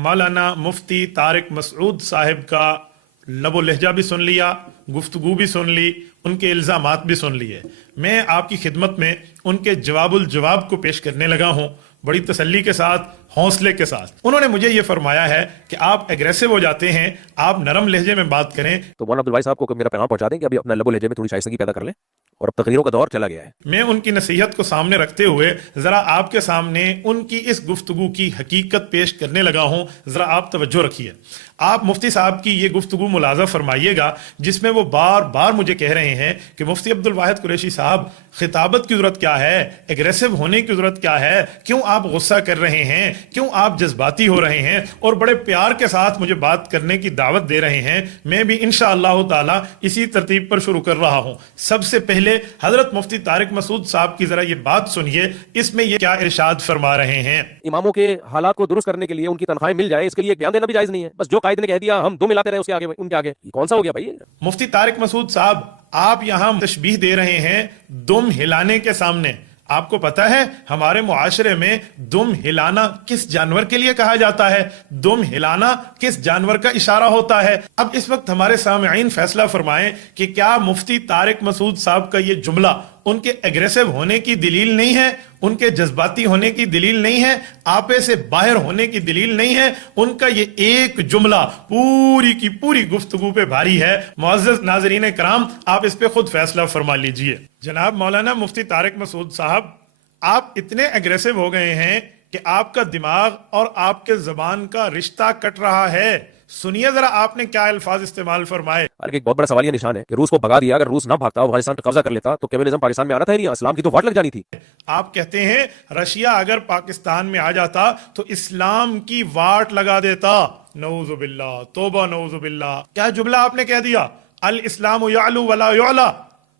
मौलाना मुफ्ती तारिक मसऊद साहिब का लबो लहजा भी सुन लिया, गुफ्तगू भी सुन ली, उनके इल्ज़ामात भी सुन लिए। मैं आपकी खिदमत में उनके जवाबुल जवाब को पेश करने लगा हूँ, बड़ी तसल्ली के साथ, हौसले के साथ। उन्होंने मुझे ये फरमाया है कि आप एग्रेसिव हो जाते हैं, आप नरम लहजे में बात करें। तो मौलाना अब्दुल भाई साहब को मेरा पैगाम पहुंचा दें कि अभी अपना लबो लहजे में थोड़ी शाइस्तगी पैदा कर लें, और अब तकरीरों का दौर चला गया है। मैं उनकी नसीहत को सामने रखते हुए जरा आपके सामने उनकी इस गुफ्तगू की हकीकत पेश करने लगा हूं, जरा आप तवज्जो रखिए। आप मुफ्ती साहब की ये गुफ्तगू मुलाजा फरमाइएगा जिसमें वो बार बार मुझे कह रहे हैं कि मुफ्ती अब्दुल वाहिद कुरैशी साहब, खिताबत की जरूरत क्या है, एग्रेसिव होने की जरूरत क्या है, क्यों आप गुस्सा कर रहे हैं, क्यों आप जज्बाती हो रहे हैं, और बड़े प्यार के साथ मुझे बात करने की दावत दे रहे हैं। मैं भी इंशाअल्लाह ताला इसी तरतीब पर शुरू कर रहा हूं। सबसे पहले हजरत मुफ्ती तारिक मसूद साहब की जरा ये बात सुनिए, इसमें ये क्या इरशाद फरमा रहे हैं। इमामों के हालात को दुरुस्त करने के लिए उनकी तनख्वाहें मिल जाए, इसके लिए एक बयान देना भी जायज नहीं है। बस जो कायदे ने कह दिया हम दो मिलाते रहे उसके आगे, उनके आगे कौन सा हो गया भाई। मुफ्ती तारिक मसूद साहब, आप यहां तशबीह दे रहे हैं दुम हिलाने के सामने। आपको पता है हमारे मुआशरे में दुम हिलाना किस जानवर के लिए कहा जाता है, दुम हिलाना किस जानवर का इशारा होता है। अब इस वक्त हमारे सामईन फैसला फरमाएं कि क्या मुफ्ती तारिक मसूद साहब का ये जुमला उनके एग्रेसिव होने की दलील नहीं है, उनके जज्बाती होने की दलील नहीं है, आपे से बाहर होने की दलील नहीं है। उनका ये एक जुमला पूरी की पूरी गुफ्तगू पे भारी है। मुअज़्ज़ज़ नाज़रीन कराम, आप इस पे खुद फैसला फरमा लीजिए। जनाब मौलाना मुफ्ती तारिक मसूद साहब, आप इतने एग्रेसिव हो गए हैं कि आपका दिमाग और आपके जबान का रिश्ता कट रहा है। सुनिए जरा आपने क्या अल्फाज इस्तेमाल फरमाए। एक बहुत बड़ा सवाल ये निशान है कि रूस को भगा दिया, अगर रूस ना भागता, अफगानिस्तान पे कब्जा कर लेता तो कम्युनिज्म पाकिस्तान में आना था ही नहीं, इस्लाम की तो वाट लग जानी थी। आप कहते हैं रशिया अगर पाकिस्तान में आ जाता तो इस्लाम की वाट लगा देता। नऊजुबिल्लाह, तौबा नऊजुबिल्लाह, क्या जुमला आपने कह दिया। अल इस्लाम यालू वला युअला,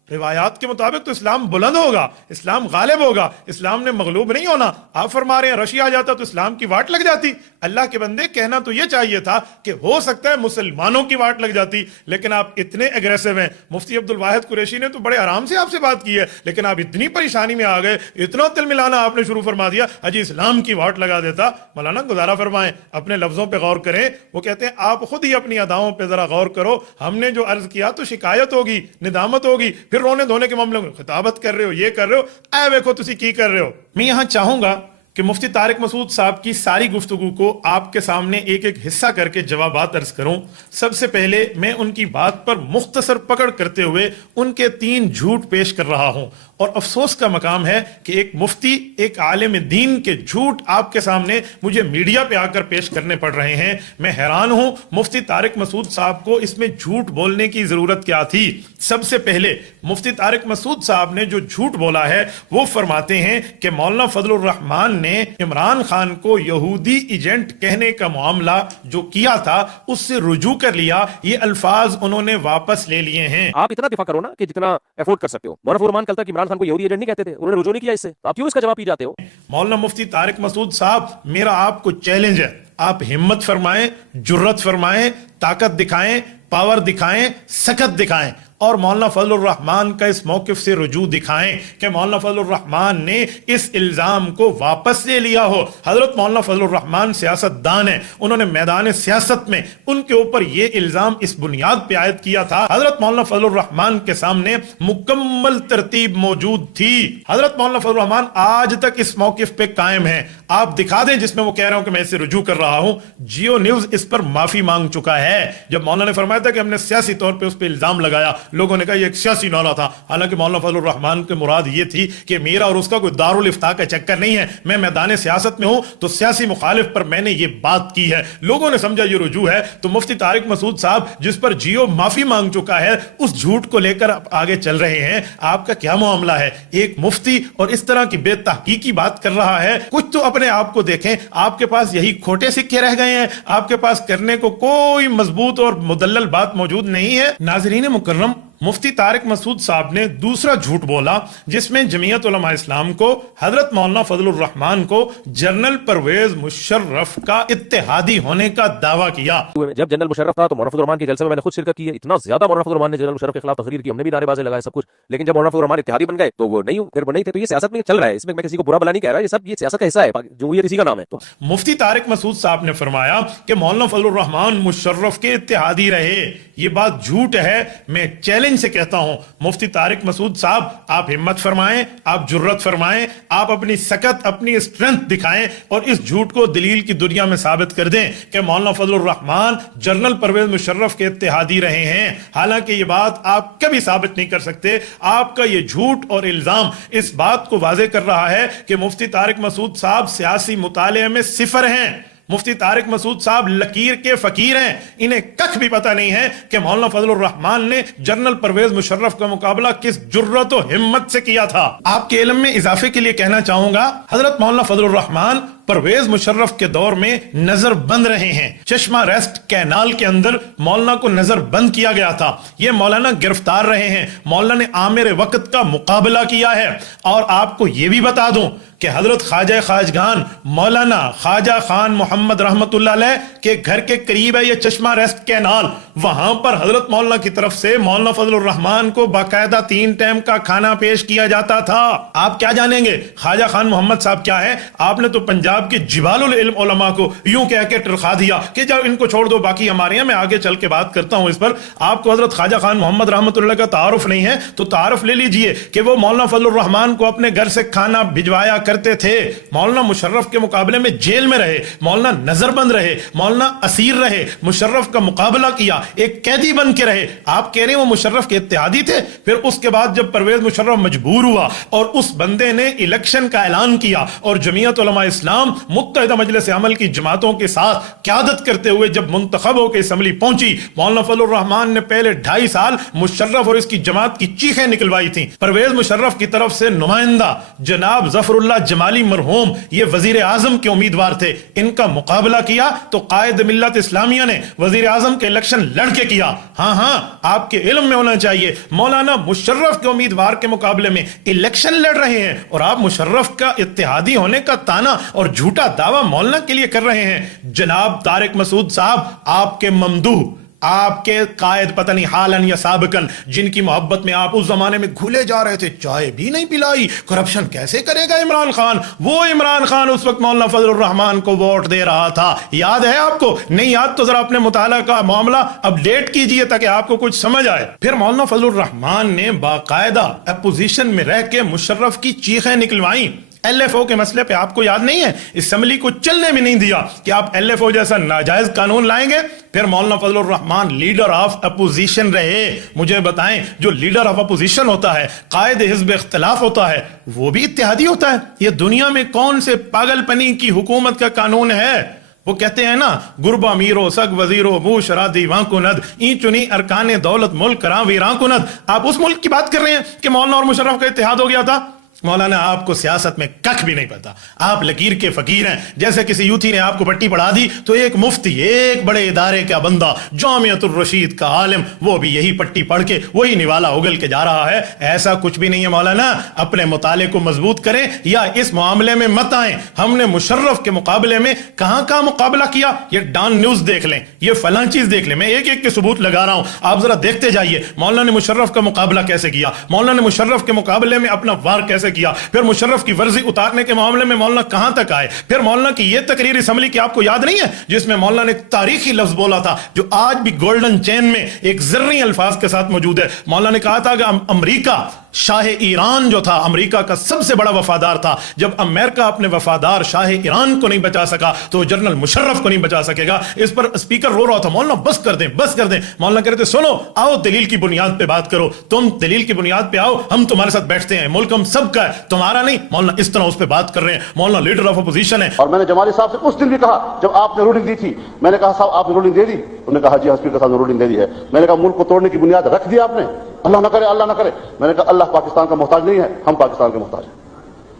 रिवायात के मुताबिक तो इस्लाम बुलंद होगा, इस्लाम गालिब होगा, इस्लाम ने मगलूब नहीं होना। आप फरमा रहे हैं रशिया आ जाता तो इस्लाम की वाट लग जाती। अल्लाह के बंदे, कहना तो ये चाहिए था कि हो सकता है मुसलमानों की वाट लग जाती, लेकिन आप इतने एग्रेसिव हैं। मुफ्ती अब्दुल वाहिद कुरैशी ने तो बड़े आराम से आपसे बात की है, लेकिन आप इतनी परेशानी में आ गए, इतना तिल मिलाना आपने शुरू फरमा दिया, अजी इस्लाम की वाट लगा देता। मौलाना गुजारा फरमाएं, अपने लफ्जों पर गौर करें। वो कहते हैं आप खुद ही अपनी अदाओं पर जरा गौर करो। हमने जो अर्ज किया तो शिकायत होगी, निदामत होगी, फिर रोने धोने के मामले में खिताबत कर रहे हो, ये कर रहे हो, ऐ देखो तुसी की कर रहे हो। मैं यहां चाहूंगा कि मुफ्ती तारिक मसूद साहब की सारी गुफ्तगू को आपके सामने एक एक हिस्सा करके जवाबात अर्ज करूं। सबसे पहले मैं उनकी बात पर मुख्तसर पकड़ करते हुए उनके 3 झूठ पेश कर रहा हूं, और अफसोस का मकाम है कि एक मुफ्ती, एक आलिम दीन के झूठ आपके सामने मुझे मीडिया पे आकर पेश करने पड़ रहे हैं। मैं हैरान हूं, मुफ्ती तारिक मसूद साहब को इसमें झूठ बोलने की जरूरत क्या थी। सबसे पहले मुफ्ती तारिक मसूद साहब ने जो झूठ बोला है वो फरमाते हैं कि मौलाना फजलुर रहमान ने इमरान खान को यहूदी एजेंट कहने का मामला जो किया था उससे रुजू कर लिया। ये अल्फाज उन्होंने वापस ले लिए हैं। आप इतना दिफा करो ना कि जितना एफोर्ड कर सकते हो। मौलाना फजलुर रहमान कल तक इमरान खान को यहूदी एजेंट नहीं कहते थे, उन्होंने रुजू नहीं किया इससे, तो आप क्यों इसका जवाब पी जाते हो। मौलाना मुफ्ती तारिक मसूद साहब, मेरा आपको चैलेंज है, आप हिम्मत फरमाएं, जुर्रत फरमाएं, ताकत दिखाएं, पावर दिखाएं, सकत दिखाएं, और मौलाना फजलुर रहमान का इस मौकिफ से रुजू दिखाएं कि मौलाना फजलुर रहमान ने इस इल्जाम को वापस ले लिया हो। हजरत मौलाना फजलुर रहमान सियासतदान है, उन्होंने मैदान सियासत में उनके ऊपर ये इल्जाम इस बुनियाद पे आयद किया था। हजरत मौलाना फजलुर रहमान के सामने मुकम्मल तरतीब मौजूद थी। हजरत मौलाना फजलुर रहमान आज तक इस मौकिफ पे कायम है। आप दिखा दें जिसमें वो कह रहे हो कि मैं इसे रुजू कर रहा हूं। जियो न्यूज इस पर माफी मांग चुका है। जब मौलाना ने फरमाया था कि हमने सियासी तौर पर उस पर इल्जाम लगाया, लोगों ने कहा ये एक सियासी नारा था, हालांकि मौलाना फजलुर रहमान के मुराद ये थी कि मेरा और उसका कोई दारुल इफ्ता का चक्कर नहीं है, मैं मैदान सियासत में हूं तो सियासी मुखालिफ पर मैंने ये बात की है। लोगों ने समझा ये रुजू है। तो मुफ्ती तारिक मसूद साहब, जिस पर जियो माफी मांग चुका है, उस झूठ को लेकर आप आगे चल रहे हैं। आपका क्या मामला है? एक मुफ्ती और इस तरह की बेतहकीकी बात कर रहा है। कुछ तो अपने आप को देखें। आपके पास यही खोटे सिक्के रह गए हैं, आपके पास करने को कोई मजबूत और मुदल्लल बात मौजूद नहीं है। नाज़रीन मुकर्रम, मुफ्ती तारिक मसूद साहब ने दूसरा झूठ बोला जिसमें जमीयत उलमा इस्लाम को हजरत मौलाना फजलुर रहमान को जनरल परवेज मुशर्रफ का इत्तेहादी होने का दावा किया। जब जनरल मुशर्रफ था तो मौलाना फजलुर रहमान के जलसे में मैंने खुद शिरकत की है, इतना ज्यादा मौलाना फजलुर रहमान ने जनरल मुशर्रफ के खिलाफ तकरीर की, हमने भी नारेबाजी लगाए सब कुछ, लेकिन जब मौलाना फजलुर रहमान इत्तेहादी बन गए तो वो नहीं, फिर वो नहीं थे। तो ये सियासत में चल रहा है, इसमें मैं किसी को बुरा भला नहीं कह रहा, ये सब ये सियासत का हिस्सा है, जमहूरियत इसी का नाम है। तो मुफ्ती तारिक मसूद साहब ने फरमाया कि मौलाना फजलुर रहमान मुशर्रफ के इत्तेहादी रहे, ये बात झूठ है। मैं चैलेंज से कहता हूं मुफ्ती तारिक मसूद साहब, आप हिम्मत फरमाएं, आप जुर्रत फरमाएं, आप अपनी सकत अपनी स्ट्रेंथ दिखाएं और इस झूठ को दलील की दुनिया में साबित कर दें कि मौलाना फजलुर रहमान जनरल परवेज मुशर्रफ के इत्तेहादी रहे हैं। हालांकि ये बात आप कभी साबित नहीं कर सकते। आपका ये झूठ और इल्जाम इस बात को वाजे कर रहा है कि मुफ्ती तारिक मसूद साहब सियासी मुताले में सिफर हैं। मुफ्ती तारिक मसूद साहब लकीर के फकीर हैं, इन्हें कख भी पता नहीं है कि मौलाना फजलुर रहमान ने जनरल परवेज मुशर्रफ का मुकाबला किस जुर्रत और हिम्मत से किया था। आपके इल्म में इजाफे के लिए कहना चाहूंगा, हजरत मौलाना फजलुर रहमान परवेज मुशर्रफ के दौर में नजर बंद रहे हैं। चश्मा रेस्ट कैनाल के अंदर मौलाना को नजर बंद किया गया था, ये मौलाना गिरफ्तार रहे हैं, मौलाना ने आमिर वक्त का मुकाबला किया है। और आपको ये भी बता दूं कि हजरत ख्वाजा खाजगान मौलाना ख्वाजा खान मोहम्मद रहमतुल्लाह अलैह के घर के करीब है ये चश्मा रेस्ट कैनाल, वहां पर हजरत मौलाना की तरफ से मौलाना फजलुर रहमान को बाकायदा 3 टाइम का खाना पेश किया जाता था। आप क्या जानेंगे ख्वाजा खान मोहम्मद साहब क्या है? आपने तो पंजाब के जिबालुल इल्म उलमा को यूं कह के टरखा दिया कि जब इनको छोड़ दो बाकी हमारे हैं। मैं आगे चल के बात करता हूं इस पर। आपको हजरत ख्वाजा खान मोहम्मद रहमतुल्लाह का तारुफ नहीं है तो तारुफ ले लीजिए कि वो मौलाना फजलुर रहमान को अपने घर से खाना भिजवाया करते थे। मौलाना मुशर्रफ के मुकाबले में जेल में रहे, मौलाना नजरबंद रहे, मौलाना असीर रहे, मुशर्रफ का मुकाबला किया, एक कैदी बन के रहे। आप कह रहे हैं वो मुशर्रफ के इत्तेहादी थे? फिर उसके बाद जब परवेज मुशर्रफ मजबूर हुआ और उस बंदे ने इलेक्शन का ऐलान किया और जमीयत उलमा इस्लाम मुत्तहिदा मजलिस अमल की जमातों के साथ क़यादत करते हुए जब मुंतखब होकर असम्बली पहुंची, मौलाना फजलुर रहमान ने पहले 2.5 साल मुशर्रफ और इसकी जमात की चीखें निकलवाई थी। परवेज मुशर्रफ की तरफ से नुमाइंदा जनाब जफरुल्लाह जमाली मरहूम ये वजीर आजम के उम्मीदवार थे, इनका मुकाबला किया तो कायद मिल्लत इस्लामिया ने वजीर आजम के इलेक्शन लड़के किया। हाँ, आपके इल्म में होना चाहिए मौलाना मुशर्रफ के उम्मीदवार के मुकाबले में इलेक्शन लड़ रहे हैं और आप मुशर्रफ का इत्तेहादी होने का ताना और झूठा दावा मौलाना के लिए कर रहे हैं। जनाब तारिक मसूद साहब, आपके ममदूह, आपके कायद पता नहीं हालन या साबकन, जिनकी मोहब्बत में आप उस जमाने में घुले जा रहे थे, चाय भी नहीं पिलाई, करप्शन कैसे करेगा इमरान खान? वो इमरान खान उस वक्त मौलाना फजलुर रहमान को वोट दे रहा था। याद है आपको? नहीं याद तो जरा अपने मुताला का मामला अपडेट कीजिए ताकि आपको कुछ समझ आए। फिर मौलाना फजलुर रहमान ने बाकायदा अपोजिशन में रह के मुशर्रफ की चीखें निकलवाई। LFO के मसले पे आपको याद नहीं है? असेंबली को चलने भी नहीं दिया कि आप LFO जैसा नाजायज कानून लाएंगे। फिर मौलाना Fazlur Rahman leader of opposition रहे। मुझे बताएं, जो लीडर ऑफ अपोजिशन होता है, कायद हिज़्ब इख्तिलाफ होता है, वो भी इत्तेहादी होता है? ये दुनिया में कौन से पागलपनी की हुकूमत का कानून है? वो कहते हैं ना, गुरबा मीरो सग वजीरो मुँह शरादी वाकुनद ई चुनी अरकान दौलत मुल्क करा वीराकुनद। आप उस मुल्क की बात कर रहे हैं कि मौलाना और मुशर्रफ का इत्तेहाद हो गया था? मौलाना, आपको सियासत में कख भी नहीं पता, आप लकीर के फकीर हैं। जैसे किसी यूथी ने आपको पट्टी पढ़ा दी तो एक मुफ्ती, एक बड़े इदारे का बंदा, जामियतुर रशीद का आलिम, वो भी यही पट्टी पढ़ के वही निवाला उगल के जा रहा है। ऐसा कुछ भी नहीं है मौलाना। अपने मुताले को मजबूत करें या इस मामले में मत आए। हमने मुशर्रफ के मुकाबले में कहां मुकाबला किया, ये डॉन न्यूज देख लें, ये फलां चीज देख लें, मैं एक एक के सबूत लगा रहा हूं, आप जरा देखते जाइए। मौलाना ने मुशर्रफ का मुकाबला कैसे किया, मौलाना ने मुशर्रफ के मुकाबले में अपना वार कैसे किया, फिर मुशर्रफ की वर्जी उतारने के मामले में मौलाना कहां तक आए। फिर मौलाना की यह तकरीर असम्बली की आपको याद नहीं है जिसमें मौलाना ने एक तारीखी लफ्ज बोला था जो आज भी गोल्डन चेन में एक ज़र्री अल्फाज के साथ मौजूद है। मौलाना ने कहा था कि अमेरिका, शाह ईरान जो था, अमेरिका का सबसे बड़ा वफादार था, जब अमेरिका अपने वफादार शाह ईरान को नहीं बचा सका तो जनरल मुशर्रफ को नहीं बचा सकेगा। इस पर स्पीकर रो रहा था, मौलाना बस कर दें, बस कर दें। मौलाना कहते सुनो, आओ दलील की बुनियाद पे बात करो, तुम दलील की बुनियाद पे आओ, हम तुम्हारे साथ बैठते हैं, मुल्क हम सबका है, तुम्हारा नहीं। मौलाना इस तरह उस पे बात कर रहे हैं, मौलाना लीडर ऑफ अपोजिशन है। और मैंने जमाली साहब से उस दिन भी कहा जब आपने रूलिंग दी थी, मैंने कहा साहब आपने रूलिंग दे दी? उन्होंने कहा जी स्पीकर साहब ने रूलिंग दे दी है। मैंने कहा मुल्क को तोड़ने की बुनियाद रख दी आपने? अल्लाह ना करे, अल्लाह ना करे। मैंने कहा अल्लाह पाकिस्तान का मोहताज नहीं है, हम पाकिस्तान के मोहताज हैं।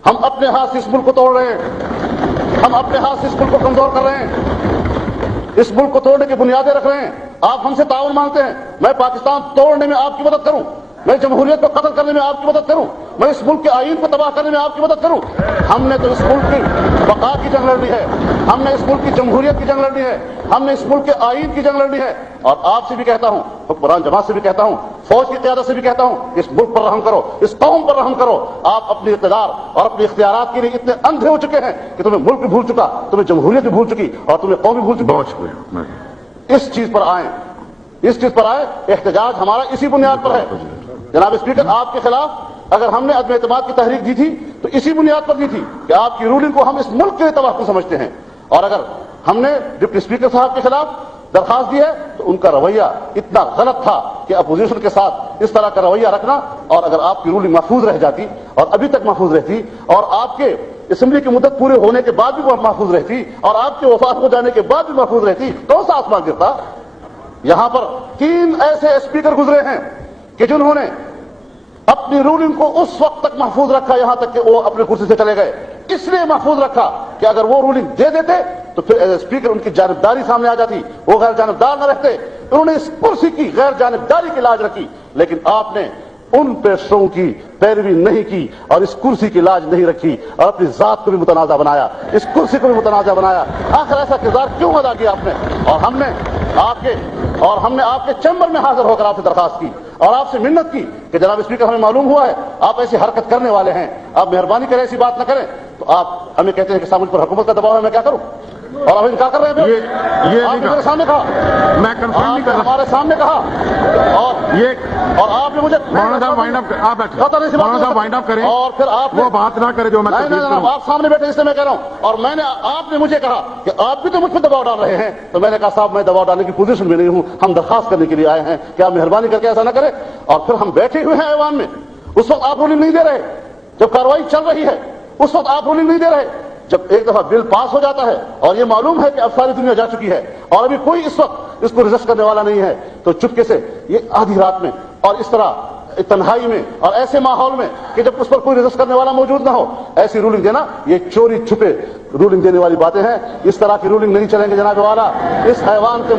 हम अपने हाथ से इस मुल्क को तोड़ रहे हैं, हम अपने हाथ से इस मुल्क को कमजोर कर रहे हैं, इस मुल्क को तोड़ने की बुनियादें रख रहे हैं। आप हमसे ताउन मांगते हैं, मैं पाकिस्तान तोड़ने में आपकी मदद करूं। میں جمہوریت کو قتل کرنے میں آپ کی مدد کروں, میں اس ملک کے آئین کو تباہ کرنے میں آپ کی مدد کروں. ہم نے تو اس ملک کی بقا کی جنگ لڑنی ہے, ہم نے اس ملک کی جمہوریت کی جنگ لڑنی ہے, ہم نے اس ملک کے آئین کی جنگ لڑنی ہے. اور آپ سے بھی کہتا ہوں, حکمران جماعت سے بھی کہتا ہوں, فوج کی قیادت سے بھی کہتا ہوں, اس ملک پر رحم کرو, اس قوم پر رحم کرو. آپ اپنی اقتدار اور اپنے اختیارات کے لیے اتنے اندھے ہو چکے ہیں کہ تمہیں ملک بھی بھول چکا, تمہیں جمہوریت بھی بھول چکی اور تمہیں قوم بھی بھول چکی. بہت شکریہ. اس چیز پر آئیں, اس چیز پر آئے. احتجاج ہمارا اسی بنیاد پر ہے. جناب اسپیکر, آپ کے خلاف اگر ہم نے عدم اعتماد کی تحریک دی تھی تو اسی بنیاد پر دی تھی کہ آپ کی رولنگ کو ہم اس ملک کے لیے تباہ سمجھتے ہیں. اور اگر ہم نے ڈپٹی اسپیکر صاحب کے خلاف درخواست دی ہے تو ان کا رویہ اتنا غلط تھا کہ اپوزیشن کے ساتھ اس طرح کا رویہ رکھنا, اور اگر آپ کی رولنگ محفوظ رہ جاتی اور ابھی تک محفوظ رہتی اور آپ کے اسمبلی کی مدت پورے ہونے کے بعد بھی محفوظ رہتی اور آپ کے وفات ہو جانے کے بعد بھی محفوظ رہتی, کون سا آسمان گرتا. یہاں پر 3 ایسے اسپیکر گزرے ہیں کہ جنہوں نے اپنی رولنگ کو اس وقت تک محفوظ رکھا یہاں تک کہ وہ اپنے کرسی سے چلے گئے. اس لیے محفوظ رکھا کہ اگر وہ رولنگ دے دیتے تو پھر ایز اسپیکر ان کی جانبداری سامنے آ جاتی, وہ غیر جانبدار نہ رہتے. انہوں نے اس کرسی کی غیر جانبداری کی لاج رکھی, لیکن آپ نے ان پیشوں کی پیروی نہیں کی اور اس کرسی کی لاج نہیں رکھی اور اپنی ذات کو بھی متنازع بنایا, اس کرسی کو بھی متنازع بنایا. آخر ایسا کردار کیوں ادا کیا آپ نے؟ اور ہم نے آپ کے چیمبر میں حاضر ہو کر آپ سے درخواست کی اور آپ سے منت کی کہ جناب اسپیکر, ہمیں معلوم ہوا ہے آپ ایسی حرکت کرنے والے ہیں, آپ مہربانی کریں ایسی بات نہ کریں. تو آپ ہمیں کہتے ہیں کہ صاحب مجھ پر حکومت کا دباؤ ہے, میں کیا کروں؟ اور اب انکار کر رہے ہیں. یہ آپ نے میرے سامنے کہا, میں کنفرم نہیں کر رہا, ہمارے سامنے کہا, اور آپ نے مجھے مولانا صاحب وائنڈ اپ, آپ بیٹھے, مولانا صاحب وائنڈ اپ کریں اور پھر آپ وہ بات نہ کرے جو میں نہیں, آپ سامنے بیٹھے اس لیے میں کہہ رہا ہوں. اور آپ نے مجھے کہا کہ آپ بھی تو مجھ پہ دباؤ ڈال رہے ہیں, تو میں نے کہا صاحب میں دباؤ ڈالنے کی پوزیشن میں نہیں ہوں, ہم درخواست کرنے کے لیے آئے ہیں کہ آپ مہربانی کر کے ایسا نہ کریں. اور پھر ہم بیٹھے ہوئے ہیں ایوان میں, اس وقت آپ رولنگ نہیں دے رہے, جب کاروائی چل رہی ہے اس وقت آپ رولنگ نہیں دے رہے. جب ایک دفعہ بل پاس ہو جاتا ہے اور یہ معلوم ہے کہ اب ساری دنیا جا چکی ہے اور ابھی کوئی اس وقت اس کو ریزسٹ کرنے والا نہیں ہے, تو چپکے سے یہ آدھی رات میں اور اس طرح تنہائی میں اور ایسے ماحول میں کہ جب اس پر کوئی ریزسٹ کرنے والا موجود نہ ہو, ایسی رولنگ دینا یہ چوری چھپے رولنگ دینے والی باتیں ہیں. اس طرح کی رولنگ نہیں چلیں گے جناب والا. اس حیوان کے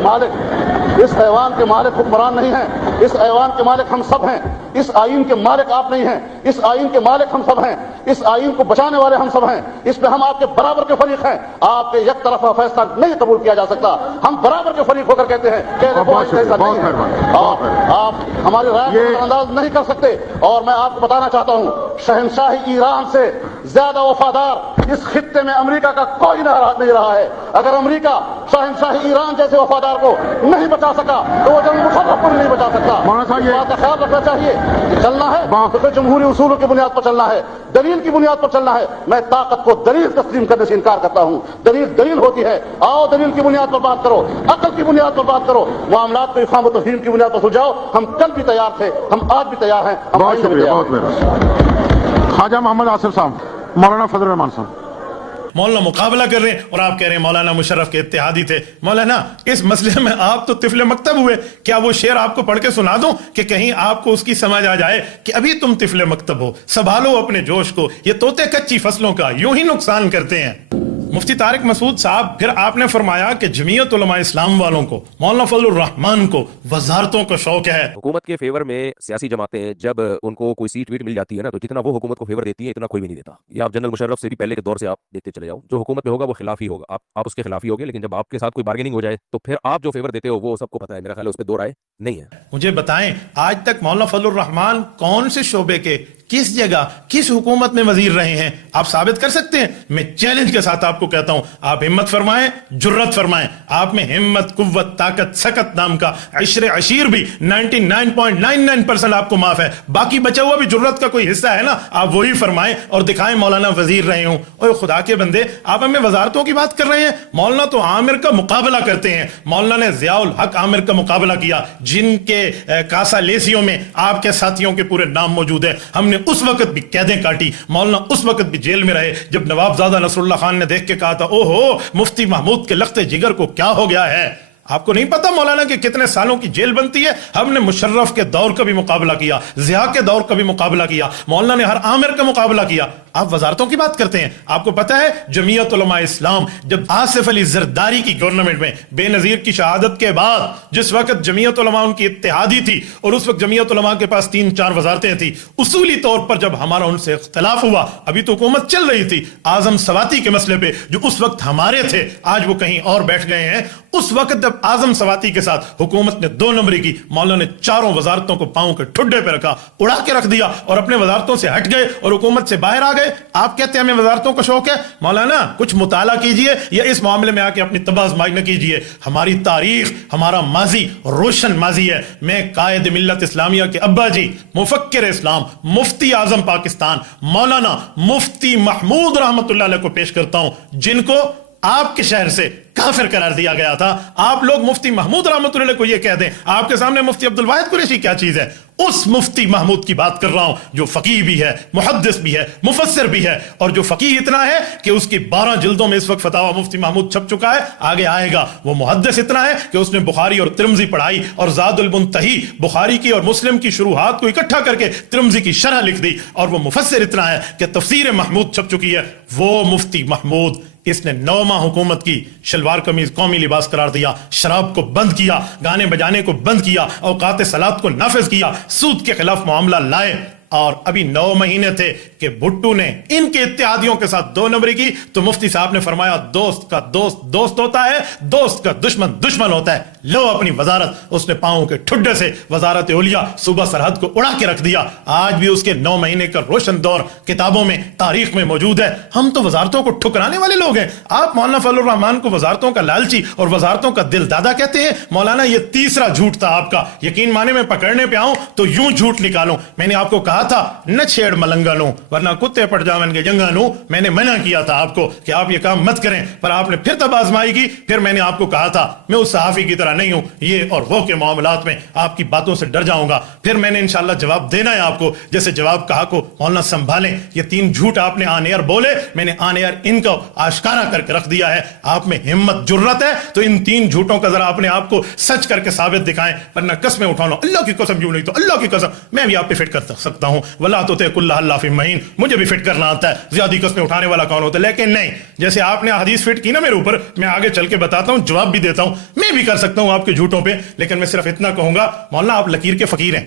مالک حکمران نہیں ہیں, اس حیوان کے مالک ہم سب ہیں. اس آئین کے مالک آپ نہیں ہیں, اس آئین کے مالک ہم سب ہیں. اس آئین کو بچانے والے ہم سب ہیں. اس پہ ہم آپ کے برابر کے فریق ہیں. آپ کے یک طرفہ فیصلہ نہیں قبول کیا جا سکتا. ہم برابر کے فریق ہو کر کہتے ہیں کہ آپ ہماری رائے کو نظر انداز نہیں کر سکتے. اور میں آپ کو بتانا چاہتا ہوں, شہنشاہ ایران سے زیادہ وفادار اس خطے میں امریکہ کا کوئی نہیں رہا ہے. اگر امریکہ شہنشاہ ایران جیسے وفادار کو نہیں بچا سکا تو وہ جنگ مشرف کو نہیں بچا سکتا. اس بات کا خیال رکھنا چاہیے کہ چلنا ہے تو پھر جمہوری اصولوں کی بنیاد پر چلنا ہے, دلیل کی بنیاد پر چلنا ہے. میں طاقت کو دلیل تسلیم کرنے سے انکار کرتا ہوں. دلیل ہوتی ہے, آؤ دلیل کی بنیاد پر بات کرو, عقل کی بنیاد پر بات کرو, معاملات کو افہام و تفہیم کی بنیاد پر سلجھاؤ. ہم کل بھی تیار تھے, ہم آج بھی تیار ہیں. بہت شکریہ, بہت مہربانی. خواجہ محمد آصف صاحب, مولانا فضل الرحمان صاحب. مولانا مقابلہ کر رہے ہیں اور آپ کہہ رہے ہیں مولانا مشرف کے اتحادی تھے. مولانا اس مسئلے میں آپ تو طفل مکتب ہوئے. کیا وہ شعر آپ کو پڑھ کے سنا دوں کہ کہیں آپ کو اس کی سمجھ آ جائے کہ ابھی تم طفل مکتب ہو, سنبھالو اپنے جوش کو, یہ طوطے کچی فصلوں کا یوں ہی نقصان کرتے ہیں. مفتی طارق مسعود صاحب, پھر آپ نے فرمایا کہ جمعیت علماء اسلام والوں کو, مولانا فضل الرحمان کو وزارتوں کا شوق ہے. حکومت کے فیور میں سیاسی جماعتیں جب ان کو کوئی سیٹ ویٹ مل جاتی ہے نا, تو جتنا وہ حکومت کو فیور دیتی ہے اتنا کوئی بھی نہیں دیتا. یہ آپ جنرل مشرف سے بھی پہلے کے دور سے آپ دیکھتے چلے جاؤ, جو حکومت میں ہوگا وہ خلاف ہی ہوگا, آپ اس کے خلاف ہی ہوگے. لیکن جب آپ کے ساتھ کوئی بارگیننگ ہو جائے تو پھر آپ جو فیور دیتے ہو وہ سب کو پتا ہے. میرا خیال ہے اس پہ دو رائے نہیں ہے. مجھے بتائیں, آج تک مولانا فضل الرحمان کون سے شعبے کے, کس جگہ, کس حکومت میں وزیر رہے ہیں؟ آپ ثابت کر سکتے ہیں؟ میں چیلنج کے ساتھ آپ کو کہتا ہوں, آپ ہمت فرمائیں, جرت فرمائیں. آپ میں ہمت, قوت, طاقت, سکت نام کا عشر عشیر بھی 99.99% آپ کو معاف ہے. باقی بچا ہوا بھی جرت کا کوئی حصہ ہے نا, آپ وہی فرمائیں اور دکھائیں مولانا وزیر رہے ہوں. اوہ خدا کے بندے, آپ ہمیں وزارتوں کی بات کر رہے ہیں. مولانا تو عامر کا مقابلہ کرتے ہیں. مولانا نے ضیاء الحق عامر کا مقابلہ کیا, جن کے کاسا لیسیوں میں آپ کے ساتھیوں کے پورے نام موجود ہیں. ہم نے اس وقت بھی قیدیں کاٹی, مولانا اس وقت بھی جیل میں رہے جب نواب زادہ نصر اللہ خان نے دیکھ کے کہا تھا, او ہو مفتی محمود کے لخت جگر کو کیا ہو گیا ہے. آپ کو نہیں پتا مولانا کہ کتنے سالوں کی جیل بنتی ہے؟ ہم نے مشرف کے دور کا بھی مقابلہ کیا، ضیاء کے دور کا بھی مقابلہ کیا، مولانا نے ہر عامر کا مقابلہ کیا. آپ وزارتوں کی بات کرتے ہیں. آپ کو پتا ہے جمعیت علماء اسلام جب آصف علی زرداری کی گورنمنٹ میں بے نظیر کی شہادت کے بعد، جس وقت جمعیت علماء ان کی اتحادی تھی اور اس وقت جمعیت علماء کے پاس 3-4 وزارتیں تھیں، اصولی طور پر جب ہمارا ان سے اختلاف ہوا، ابھی تو حکومت چل رہی تھی اعظم سواتی کے مسئلے پہ جو اس وقت ہمارے تھے، آج وہ کہیں اور بیٹھ گئے ہیں. اس وقت جب اعظم سواتی کے ساتھ حکومت نے 2 نمبری کی، مولانا نے 4 وزارتوں کو پاؤں کے ٹھڈے پہ رکھا، اڑا کے رکھ دیا اور اپنے وزارتوں سے ہٹ گئے اور حکومت سے باہر آ گئے. آپ کہتے ہیں ہمیں وزارتوں کا شوق ہے؟ مولانا کچھ مطالعہ کیجئے یا اس معاملے میں آ کے اپنی تباہ آزمائی نہ کیجئے. ہماری تاریخ، ہمارا ماضی روشن ماضی ہے. میں قائد ملت اسلامیہ کے ابا جی، مفکر اسلام، مفتی اعظم پاکستان مولانا مفتی محمود رحمت اللہ علیہ کو پیش کرتا ہوں، جن کو آپ کے شہر سے کافر قرار دیا گیا تھا. آپ لوگ مفتی محمود رحمت اللہ علیہ کو یہ کہہ دیں. آپ کے سامنے مفتی عبدالواحد قریشی کیا چیز ہے؟ اس مفتی محمود کی بات کر رہا ہوں جو فقیہ بھی ہے، محدث بھی ہے، مفسر بھی ہے، اور جو فقیہ اتنا ہے کہ اس کی 12 جلدوں میں اس وقت فتاوی مفتی محمود چھپ چکا ہے، آگے آئے گا. وہ محدث اتنا ہے کہ اس نے بخاری اور ترمذی پڑھائی اور زاد المنتہی بخاری کی اور مسلم کی شروحات کو اکٹھا کر کے ترمذی کی شرح لکھ دی. اور وہ مفسر اتنا ہے کہ تفسیر محمود چھپ چکی ہے. وہ مفتی محمود، اس نے 9 ماہ حکومت کی، شلوار قمیض قومی لباس قرار دیا، شراب کو بند کیا، گانے بجانے کو بند کیا، اوقات صلاۃ کو نافذ کیا، سود کے خلاف معاملہ لائے. اور ابھی 9 مہینے تھے کہ بھٹو نے ان کے اتحادیوں کے ساتھ 2 نمبری کی، تو مفتی صاحب نے فرمایا دوست کا دوست دوست ہوتا ہے، دوست کا دشمن دشمن ہوتا ہے. لو اپنی وزارت. اس نے پاؤں کے ٹھڈے سے وزارت اولیاء صوبہ سرحد کو اڑا کے رکھ دیا. آج بھی اس کے 9 مہینے کا روشن دور کتابوں میں، تاریخ میں موجود ہے. ہم تو وزارتوں کو ٹھکرانے والے لوگ ہیں. آپ مولانا فضل الرحمان کو وزارتوں کا لالچی اور وزارتوں کا دل دادا کہتے ہیں. مولانا یہ تیسرا جھوٹ تھا آپ کا. یقین مانے میں پکڑنے پہ آؤں تو یوں جھوٹ نکالوں. میں نے آپ کو کہا تھا نہ چھیڑ ملنگا نو ورنہ کتے پٹ جاون کے جنگا نو. میں نے منع کیا تھا آپ کو کہ آپ یہ کام مت کریں، پر آپ نے پھر تب آزمائی کی. پھر میں نے آپ کو کہا تھا میں اس صحافی کی طرح نہیں ہوں، یہ اور وہ کے معاملات میں آپ کی باتوں سے ڈر جاؤں گا. پھر میں نے انشاءاللہ جواب دینا ہے آپ کو، جیسے جواب کہا کو مولانا سنبھالیں. یہ 3 جھوٹ آپ نے آن ایئر بولے، میں نے آن ایئر ان کو آشکارا کر کے رکھ دیا ہے. آپ میں ہمت جرت ہے تو ان 3 جھوٹوں کا ذرا اپنے آپ کو سچ کر کے ثابت دکھائیں، ورنہ قسمیں اٹھانا. اللہ کی قسم یوں نہیں تو اللہ کی قسم میں بھی آپ پہ فٹ کر سکتا ہوں. ولا تو کل اللہ فی مہین، مجھے بھی فٹ کرنا آتا ہے. زیادہ قسمیں اٹھانے والا کون ہوتا ہے؟ لیکن نہیں، جیسے آپ نے حدیث فٹ کی نا میرے اوپر، میں آگے چل کے بتاتا ہوں، جواب بھی دیتا ہوں. میں بھی کر سکتا ہوں آپ کے جھوٹوں پہ، لیکن میں صرف اتنا کہوں گا مولانا آپ لکیر کے فقیر ہیں.